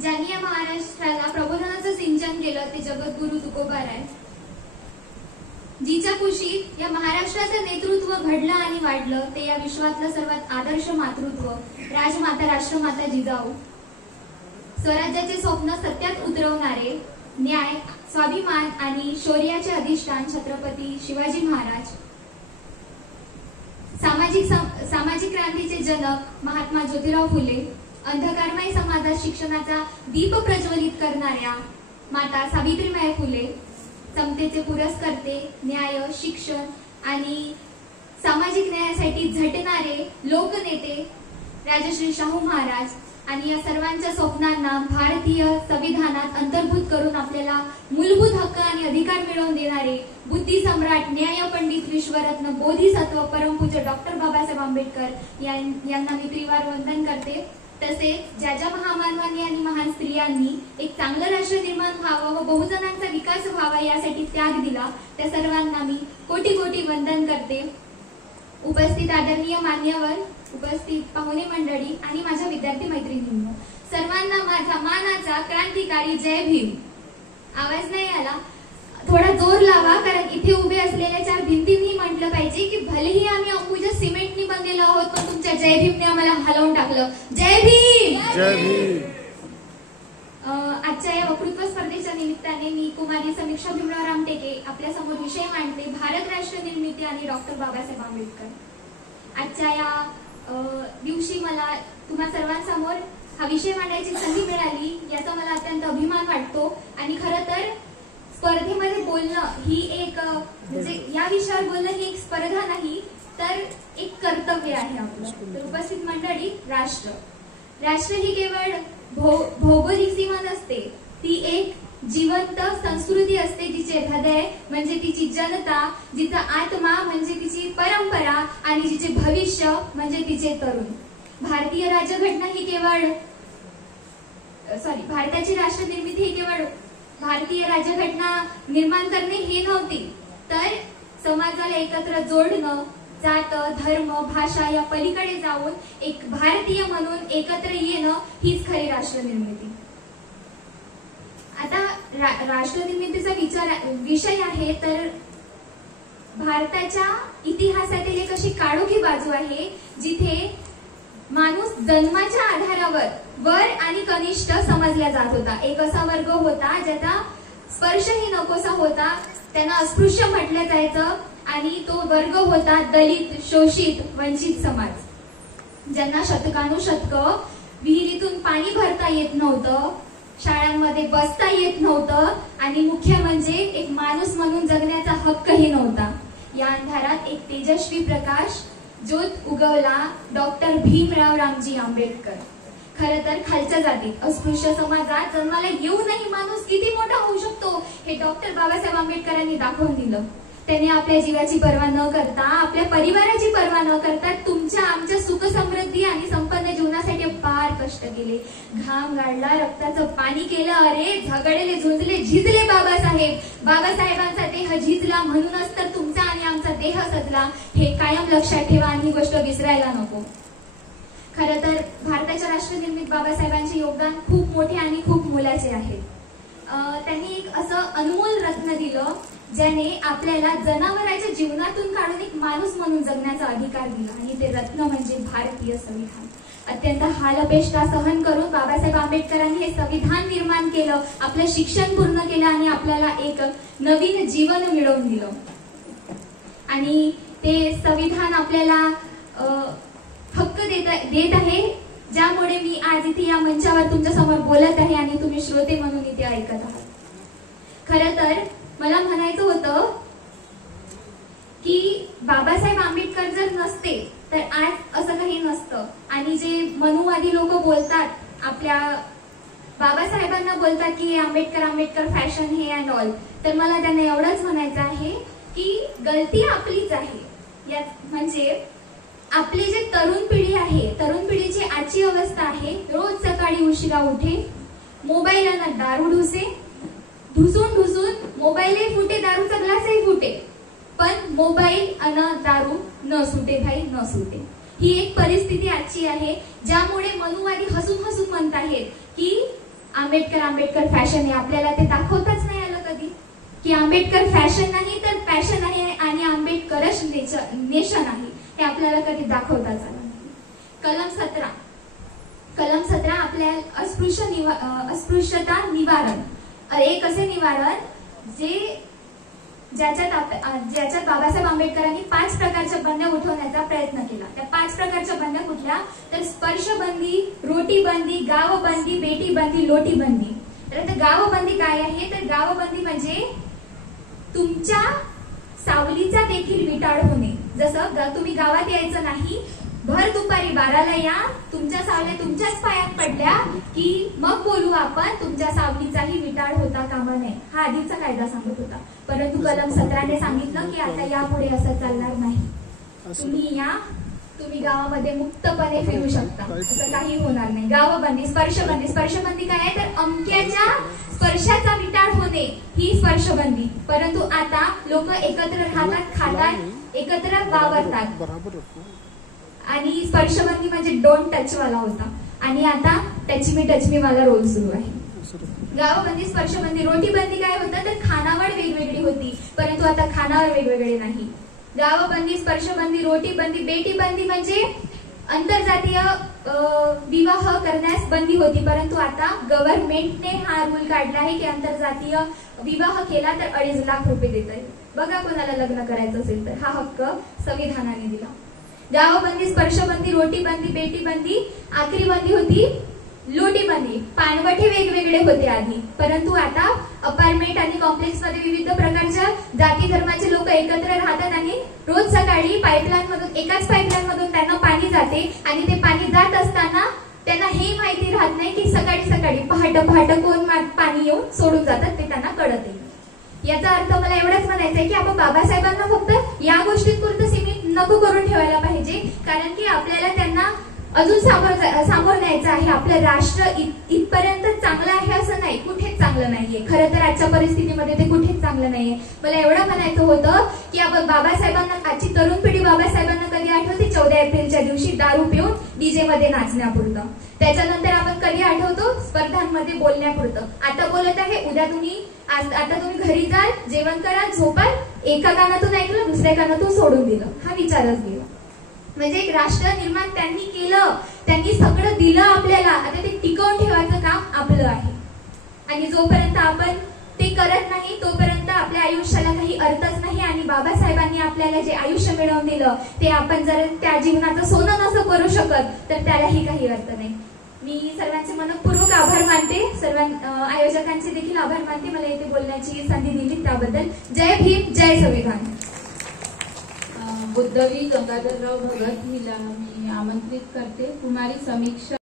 ज्यांनी या महाराष्ट्राला प्रबोधनाचं सिंचन केलं ते जगद्गुरु तुकोबाराय. जिच्या कुशीत या महाराष्ट्राचं नेतृत्व घडलं आणि वाढलं ते या विश्वातलं सर्वात आदर्श मातृत्व राजमाता राष्ट्रमाता जिजाऊ. स्वराज्याचे स्वप्न सत्यात उतरवणारे, न्याय, स्वाभिमान आणि शौर्याचे अधिष्ठान छत्रपती शिवाजी महाराज. सामाजिक क्रांतीचे जनक महात्मा ज्योतिराव फुले. अंधकारमय समाजात शिक्षणाचा दीप प्रज्वलित करणाऱ्या माता सावित्रीबाई फुले. समतेचे पुरस्कर्ते, न्याय, शिक्षण आणि सामाजिक न्यायासाठी झटणारे लोकनेते राजश्री शाहू महाराज. आणि या सर्वांच्या स्वप्नांना भारतीय संविधानात अंतर्भूत करून आपल्याला मूलभूत हक्क आणि अधिकार मिळवून देणारे बुद्धी सम्राट, न्यायपंडित, विश्वरत्न, बोधिसत्व, परमपूज्य डॉक्टर बाबासाहेब आंबेडकर यांना मी त्रिवार वंदन करते. तसेच ज्या ज्या महामानवांनी आणि महान स्त्रियांनी एक चांगलं राष्ट्र निर्माण व्हावं व बहुजनांचा विकास व्हावा यासाठी त्याग दिला त्या सर्वांना मी कोटी कोटी वंदन करते. उपस्थित आदरणीय मान्यवर, उपस्थित पाहुणे मंडळी आणि माझ्या विद्यार्थी मैत्रिणींनो, सर्वांना माझा मानाचा क्रांतिकारी जय भीम. आवाज नाही आला, थोडा जोर लावा, कारण इथे उभे असलेल्या चार भिंतींनी म्हटलं पाहिजे की भलेही आम्ही अंबुजा सिमेंटनी बनलेलो आहोत पण तुमच्या जय भीमने आम्हाला हलवून टाकलं. जय भीम. जय भीम. आजच्या या वक्तृत्व स्पर्धेच्या निमित्ताने मी कुमारी समीक्षा भीमराव रामटेके आपल्या समोर विषय मांडते, भारत राष्ट्र निर्मिती आणि डॉक्टर बाबासाहेब आंबेडकर. आजच्या या दिवशी मला तुम्हा सर्वांसमोर हा विषय मांडायची संधी मिळाली याचा मला अत्यंत अभिमान वाटतो. आणि खरं तर स्पर्धेमध्ये बोलणं ही एक म्हणजे या विषयावर बोलणं ही एक स्पर्धा नाही तर एक कर्तव्य आहे आपलं. तर उपस्थित मंडळी, राष्ट्र ही केवळ भौगोलिक सीमा नसते, ती एक जिवंत संस्कृती असते जिचे हृदय म्हणजे तिची जनता, जिचा आत्मा म्हणजे तिची परंपरा आणि जिचे भविष्य म्हणजे तिचे तरुण. भारतीय राज्यघटना ही केवळ भारताची राष्ट्र निर्मिती ही केवळ भारतीय राज्यघटना निर्माण करणे ही नव्हती, तर समाजाला एकत्र जोडणं, जात, धर्म, भाषा या पलीकडे जाऊन एक भारतीय म्हणून एकत्र येणं हीच खरी राष्ट्र निर्मिती. आता राष्ट्र निर्मितीचा विषय आहे तर भारताच्या इतिहासातील एक अशी काळोखी बाजू आहे जिथे माणूस जन्माच्या आधारावर वर आणि कनिष्ठ समजला जात होता. एक असा वर्ग होता ज्याचा स्पर्शही नकोसा होता, त्यांना अस्पृश्य म्हटलं जायचं आणि तो वर्ग होता दलित, शोषित, वंचित समाज, ज्यांना शतकानुशतक विहिरीतून पाणी भरता येत नव्हतं, शाळांमध्ये बसता येत नव्हतं आणि मुख्य म्हणजे एक माणूस म्हणून जगण्याचा हक्कही नव्हता. या अंधारात एक तेजस्वी प्रकाश ज्योत उगवला, डॉक्टर भीमराव रामजी आंबेडकर. खरं तर खालच्या जातीत अस्पृश्य समाजात जन्माला येऊनही माणूस किती मोठा होऊ शकतो हे डॉक्टर बाबासाहेब आंबेडकरांनी दाखवून दिलं. त्यांनी आपल्या जीवाची पर्वा न करता, आपल्या परिवाराची पर्वा न करता तुमच्या आमच्या सुख समृद्धी आणि संपन्न जीवनासाठी फार कष्ट केले, घाम गाळला, रक्ताचं पाणी केलं. अरे झगडले, झुंजले, झिजले बाबासाहेब. बाबासाहेबांचा देह झिजला म्हणूनच तर तुमचा आणि आमचा देह सजला. हे कायम लक्षात ठेवा आणि ही गोष्ट विसरायला नको. खरं तर भारताच्या राष्ट्रनिर्मित बाबासाहेबांचे योगदान खूप मोठे आणि खूप मोलाचे आहे. त्यांनी एक असं अनमोल रत्न दिलं ज्याने आपल्याला जनावरांच्या जीवनातून काढून एक माणूस म्हणून जगण्याचा अधिकार दिला आणि ते रत्न म्हणजे भारतीय संविधान. अत्यंत हालअपेष्टा सहन करून बाबासाहेब आंबेडकरांनी हे संविधान निर्माण केलं, आपलं शिक्षण पूर्ण केलं आणि आपल्याला एक नवीन जीवन मिळवून दिलं. आणि ते संविधान आपल्याला हक्क देत आहे, ज्यामुळे मी आज इथे या मंचावर तुमच्या समोर बोलत आहे आणि तुम्ही श्रोते म्हणून इथे ऐकत आहात. खरं तर मला म्हणायचं होतं की बाबासाहेब आंबेडकर जर नसते तर आज असं काही नसतं. आणि जे मनुवादी लोक बोलतात, आपल्या बाबासाहेबांना बोलतात की आंबेडकर आंबेडकर फॅशन हे अँड ऑल, तर मला त्यांना एवढंच म्हणायचं आहे की गलती आपलीच आहे. यात म्हणजे आपली जे तरुण पिढी आहे, तरुण पिढीची आजची अवस्था आहे, रोज सकाळी उशिरा उठे, मोबाईलला दारू ढुसे, ढुसून ढुसून मोबाईलही फुटे, दारूचा ग्लासही फुटे, पण मोबाईल अन दारू न सुटे भाई, न सुटे. ही एक परिस्थिती आजची आहे, ज्यामुळे मनुवादी हसून हसून म्हणत आहेत की आंबेडकर आंबेडकर फॅशन आहे, आपल्याला ते दाखवताच नाही आलं कधी की आंबेडकर फॅशन नाही तर पॅशन आहे आणि आंबेडकरच नेशन आहे, हे आपल्याला कधी दाखवताच आलं नाही. कलम 17 आपल्या अस्पृश्यता निवारण, एक असे निवारण ज्याच्यात बाबासाहेब आंबेडकरांनी 5 प्रकारच्या बंद्या उठवण्याचा प्रयत्न केला. त्या 5 प्रकारच्या बंद्या कुठल्या तर स्पर्शबंदी, रोटीबंदी, गावबंदी, बेटीबंदी, लोटीबंदी. तर गावबंदी काय आहे तर गावबंदी म्हणजे तुमच्या सावलीचा देखील विटाळ होणे. जसं तुम्ही गावात यायचं नाही, भर दुपारी 12ला या, तुमच्या सावल्या तुमच्याच पायात पडल्या की मग बोलू आपण, तुमच्या सावलीचाही विटाळ होता कामा नये, हा आधीचा कायदा सांगत होता. परंतु कलम 17ने सांगितलं की आता यापुढे असं चालणार नाही, तुम्ही या, तुम्ही गावामध्ये मुक्तपणे फिरू शकता, असं काही होणार नाही. गावबंदी, स्पर्शबंदी काय आहे तर अमक्याच्या स्पर्शाचा विटाळ होणे ही स्पर्शबंदी. परंतु आता लोक एकत्र राहतात, खातात, एकत्र वावरतात आणि स्पर्शबंदी म्हणजे डोंट टच वाला होता आणि आता टच मी वाला रोल सुरू आहे. गावबंदी, स्पर्शबंदी, रोटीबंदी काय होतं तर खानावळ वेगवेगळी होती, परंतु आता खानावर वेगवेगळे नाही. गावबंदी, स्पर्शबंदी, रोटीबंदी, बेटीबंदी म्हणजे आंतरजातीय विवाह करण्यास बंदी होती, परंतु आता गव्हर्नमेंटने हा रूल काढला आहे की आंतरजातीय विवाह केला तर 2.5 लाख रुपये देत आहे. बघा कोणाला लग्न करायचं असेल तर हा हक्क संविधानाने दिला. गावबंदी, स्पर्शबंदी, रोटीबंदी, बेटीबंदी, आखरी बंदी होती लोटीबंदी. पाणवठे वेगवेगळे होते आधी, परंतु आता अपार्टमेंट आणि कॉम्प्लेक्स मध्ये विविध प्रकारच्या जाती धर्माचे लोक एकत्र राहतात आणि रोज सकाळी एकाच पाईपलाईन मधून त्यांना पाणी जाते आणि ते पाणी जात असताना त्यांना हे माहिती राहत नाही की सकाळी पहाटे कोण पाणी येऊन सोडून जातात ते त्यांना कळत आहे. याचा अर्थ मला एवढाच म्हणायचं आहे की आपण बाबासाहेबांना फक्त या गोष्टींपुरतं सीमित नको करून ठेवायला पाहिजे, कारण की आपल्याला त्यांना अजून सामोर न्यायचं आहे. आपलं राष्ट्र इथपर्यंत चांगलं आहे असं नाही, कुठेच चांगलं नाहीये. खरं तर आजच्या परिस्थितीमध्ये ते कुठेच चांगलं नाहीये. मला एवढं म्हणायचं होतं की आपण बाबासाहेबांना, आजची तरुण पिढी बाबासाहेबांना कधी आठवते 14 एप्रिलच्या दिवशी दारू पिऊन डीजे मध्ये नाचण्यापुरतं. त्याच्यानंतर आपण कधी आठवतो स्पर्धांमध्ये बोलण्यापुरतं. आता बोलत आहे, उद्या आता तुम्ही घरी जाल, जेवण करा, झोपाल, एका कानातून ऐकलं दुसऱ्या कानातून सोडून दिलं, हा विचारच गेला. म्हणजे एक राष्ट्र निर्माण त्यांनी केलं, त्यांनी सगळं दिलं आपल्याला, आता ते टिकवून ठेवायचं काम आपलं आहे. आणि जोपर्यंत आपण ते करत नाही तोपर्यंत आपल्या आयुष्याला काही अर्थच नाही. आणि बाबासाहेबांनी आपल्याला जे आयुष्य मिळवून दिलं ते आपण जर त्या जीवनाचं सोनं नसं करू शकत तर त्यालाही काही अर्थ नाही. मी सर्वांचे मनपूर्वक आभार मानते, सर्व आयोजकांचे देखील आभार मानते मला इथे बोलण्याची संधी दिली त्याबद्दल. जय भीम, जय संविधान. बुद्धवी गंगाधरराव भगत हिला मी आमंत्रित करते. कुमारी समीक्षा